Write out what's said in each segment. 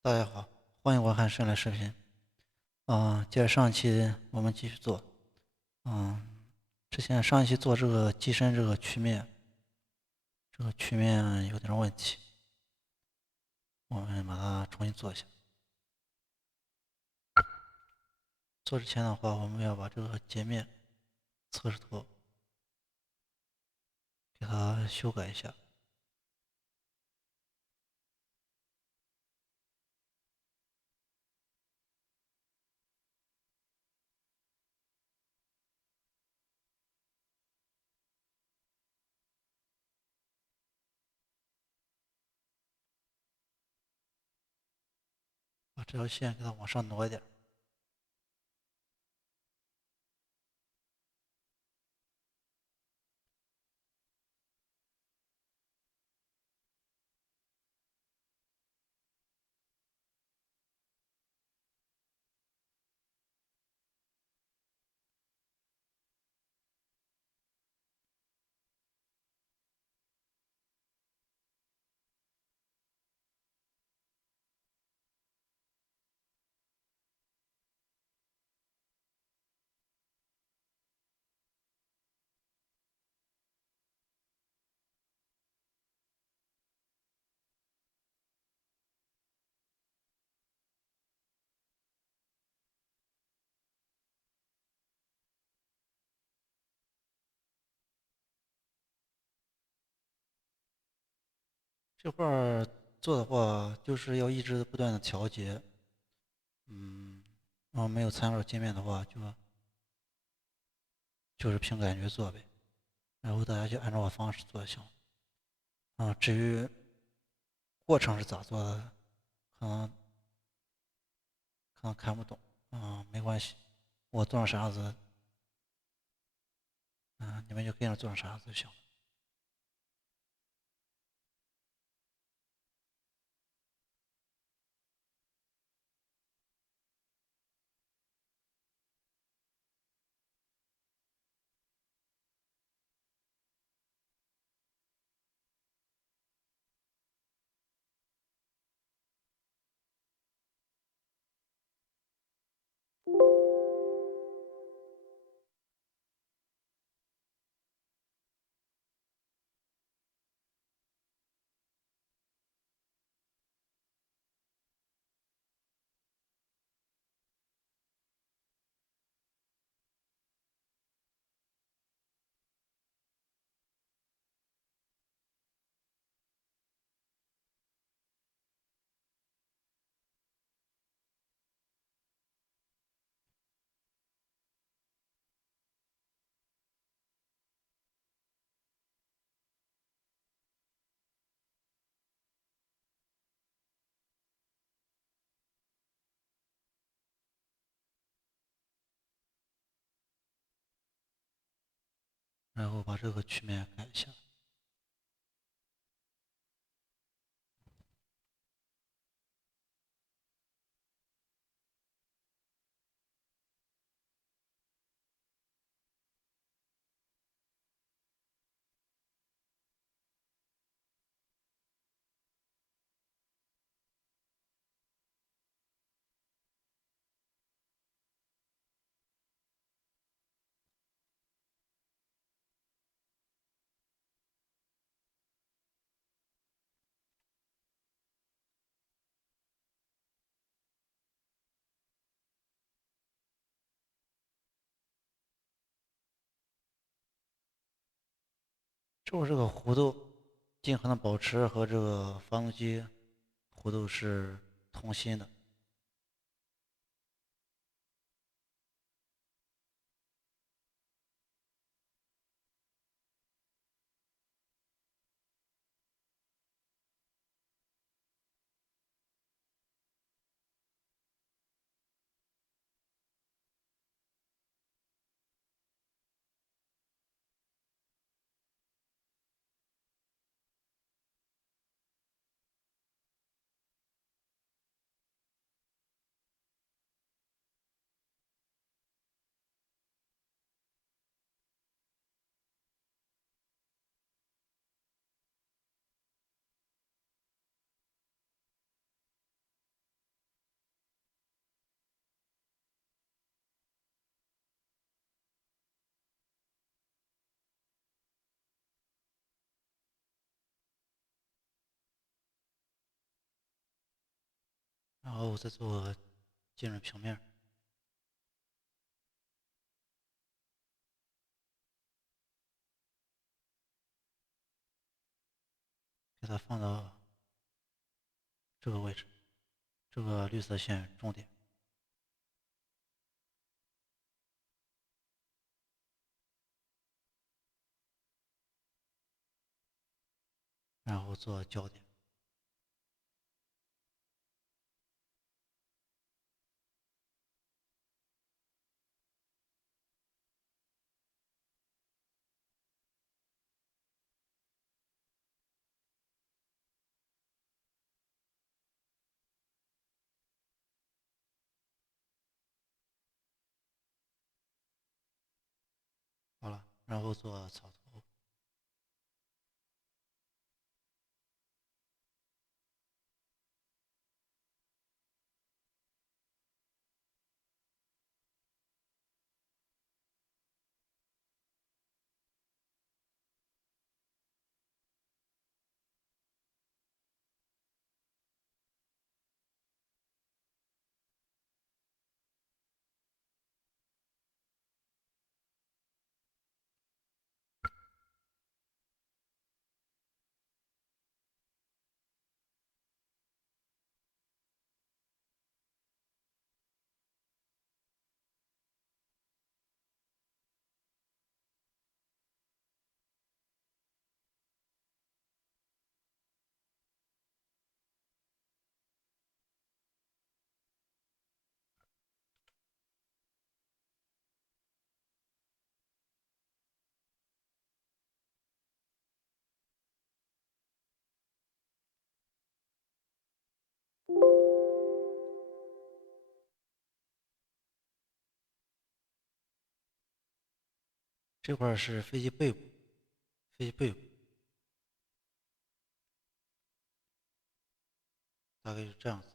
大家好，欢迎观看深来视频。接着上一期我们继续做。嗯，之前上一期做这个机身这个曲面，这个曲面有点问题，我们把它重新做一下。做之前的话，我们要把这个截面测试图给它修改一下。把这条线给它往上挪一点。这块儿做的话，就是要一直不断的调节。没有参照界面的话，就是凭感觉做呗。然后大家就按照我方式做就行了。至于过程是咋做的，可能看不懂。没关系，我做成啥样子，你们就跟着做成啥样子就行了。然后把这个曲面改一下。就是这个弧度，尽可能保持和这个发动机弧度是同心的。后再做浸润平面，给它放到这个位置，这个绿色线重点，然后做焦点。好了，然后做草图。这块是飞机背部，飞机背部大概是这样子。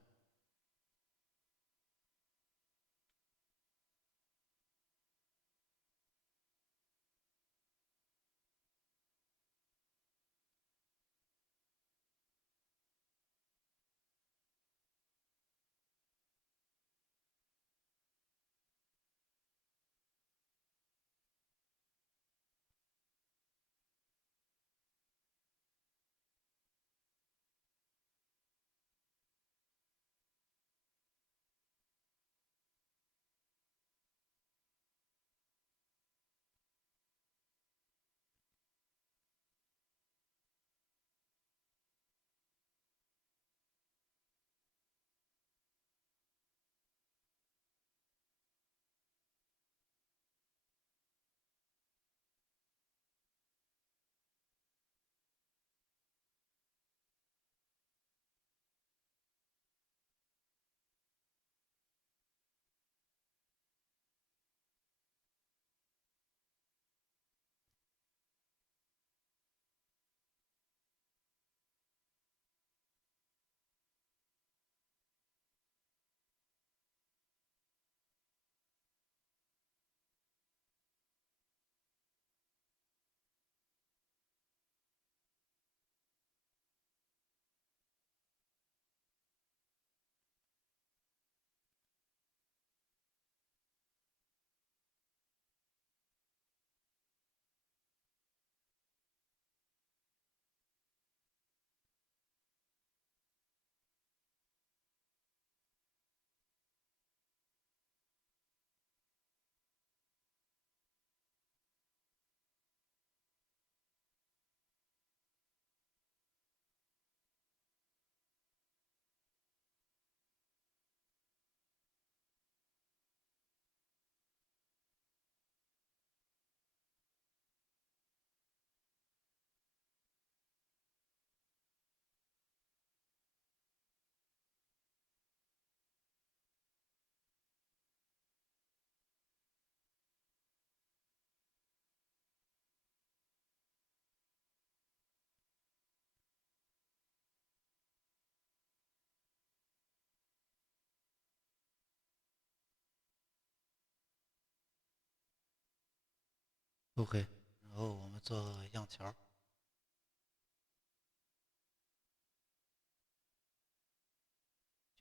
OK，然后我们做样条，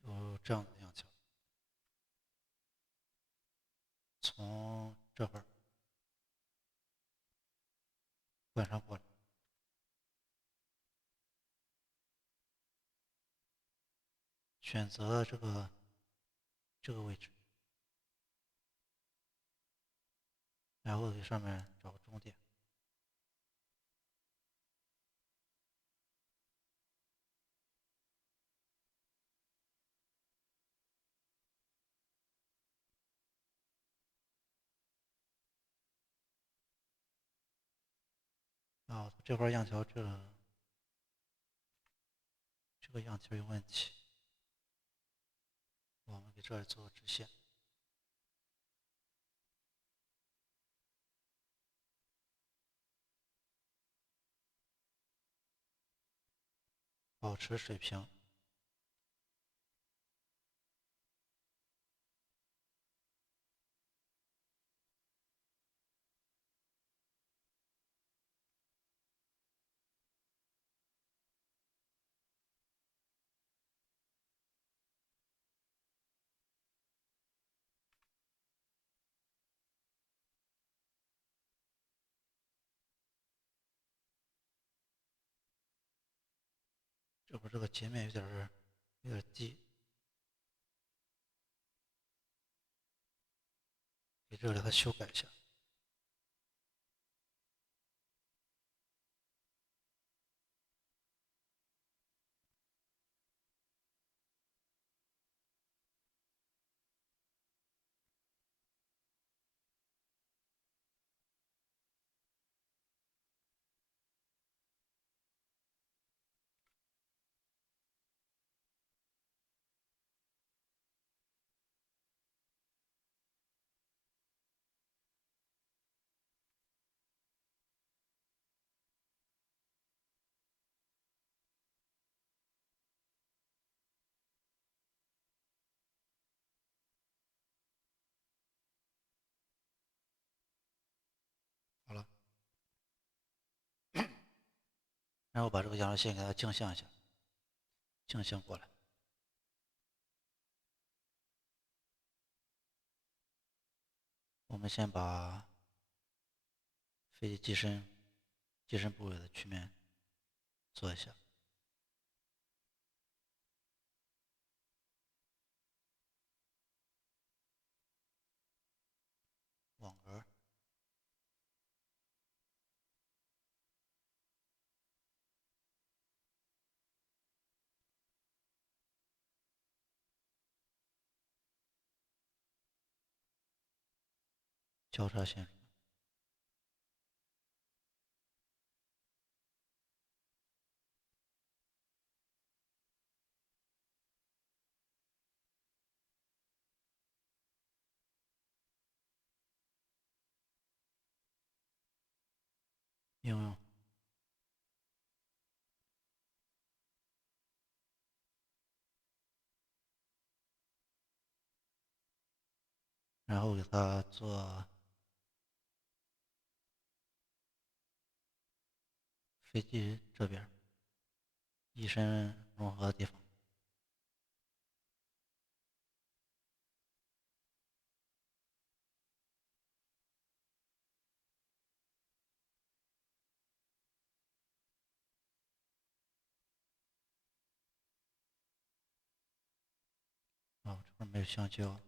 就这样的样条。从这会儿关上过来，选择这个位置，然后给上面找个终点。啊，这块样条这个样条有问题，我们给这里做个直线，保持水平。这会儿这个截面有点低，给这里还修改一下。好了，然后把这个养条线给它镜像一下，镜像过来。我们先把飞机机身部位的曲面做一下，网格，交叉线，应用，然后给它做飞机这边机身融合的地方。啊，这块没有橡胶，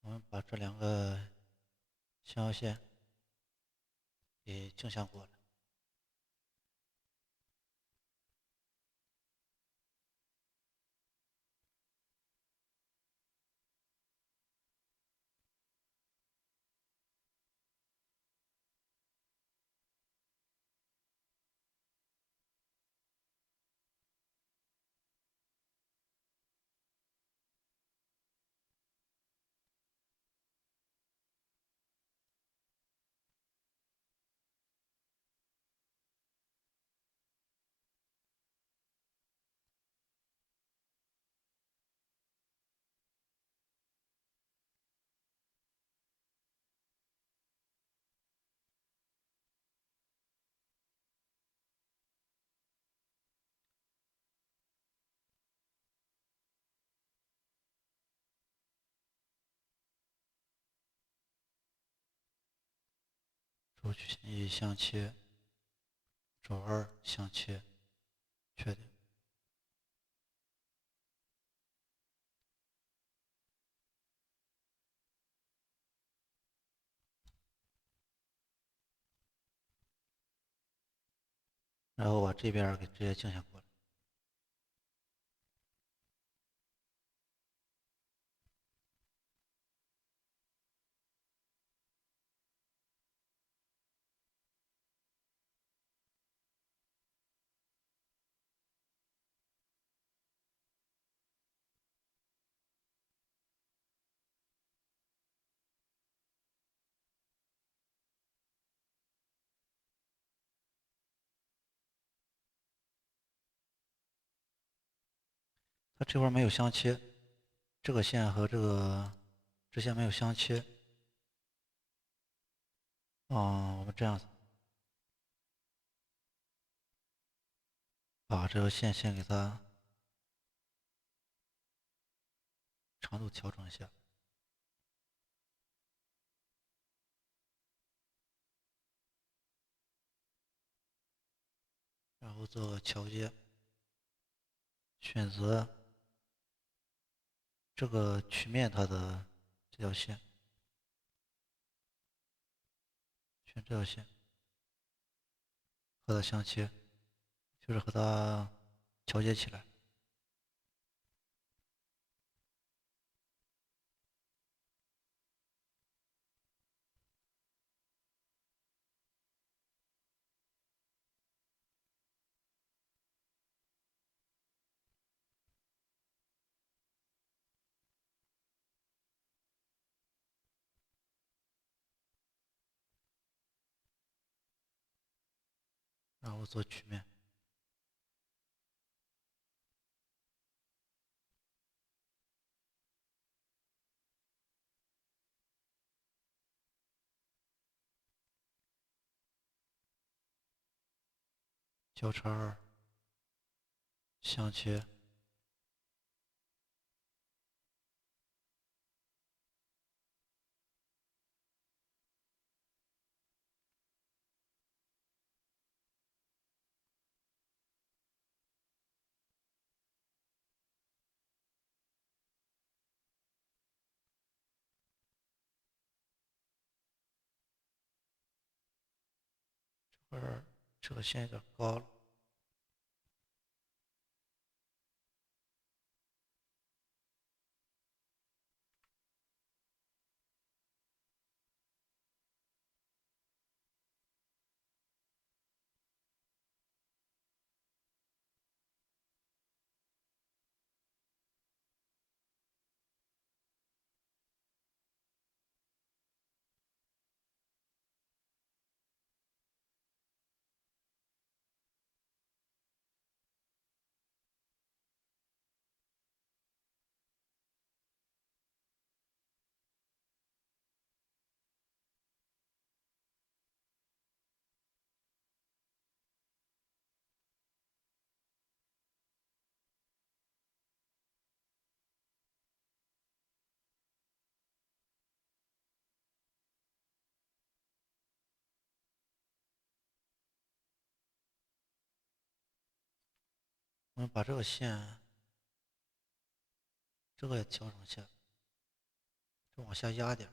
我们把这两个相腰线给镜像过来。轴曲线1相切，轴2相切，确定。然后把这边给直接镜下过来。它这块没有相切，这个线和这个直线没有相切。我们这样子把这个线先给它长度调整一下，然后做桥接，选择这个曲面它的这条线，选这条线和它相切，就是和它桥接起来。然后做曲面，交叉2相切，这个线有点高了。我们把这个线，这个也调整一下，就往下压点。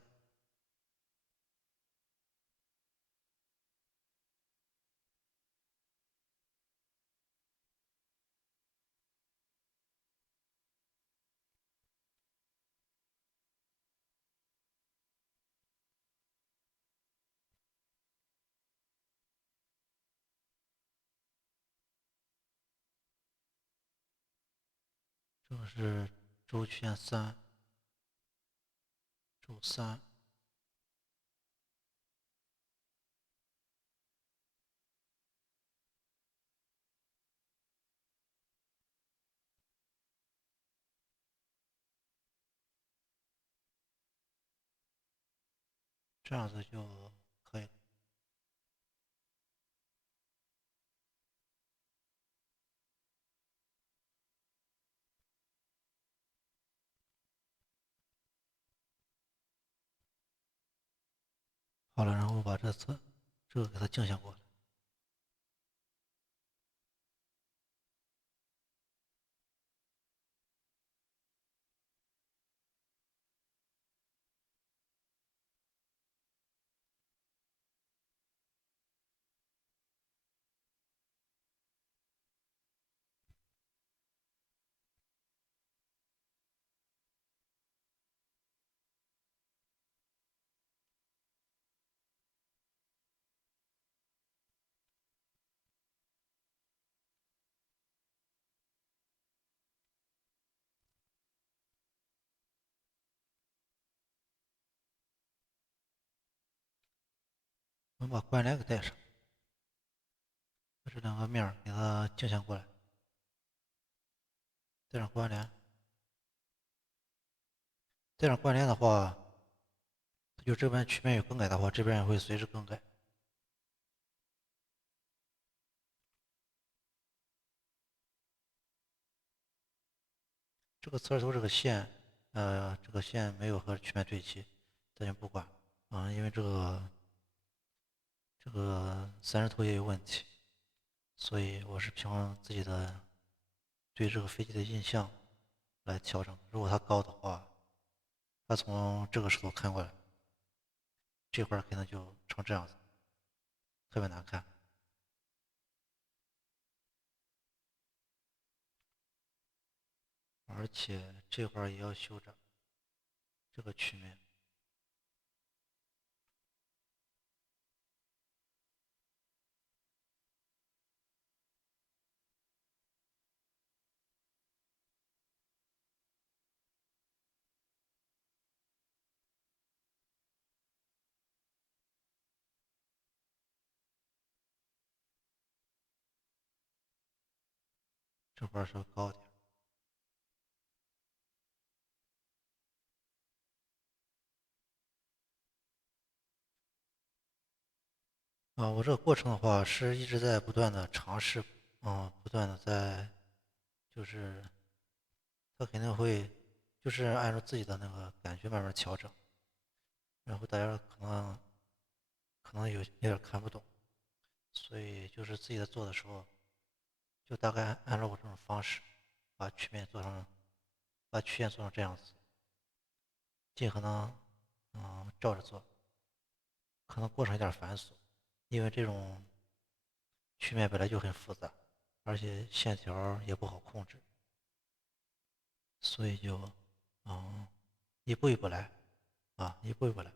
这个是轴曲线3，轴3，这样子就可以了。好了，然后把这这个给它镜像过来。我们把关联给带上，把这两个面给它镜像过来，带上关联。带上关联的话，就这边曲面有更改的话，这边也会随之更改。这个刺头这个线，这个线没有和曲面对齐，咱就不管啊，因为这个散热头也有问题，所以我是凭自己的对这个飞机的印象来调整。如果它高的话，它从这个石头看过来，这块可能就成这样子，特别难看。而且这块也要修整这个曲面。这块稍微高点。我这个过程的话是一直在不断的尝试，不断的在，就是他肯定会，就是按照自己的那个感觉慢慢调整，然后大家可能有点看不懂，所以就是自己在做的时候，就大概按照我这种方式，把曲面做成，把曲线做成这样子，尽可能照着做，可能过程有点繁琐，因为这种曲面本来就很复杂，而且线条也不好控制，所以就一步一步来，一步一步来。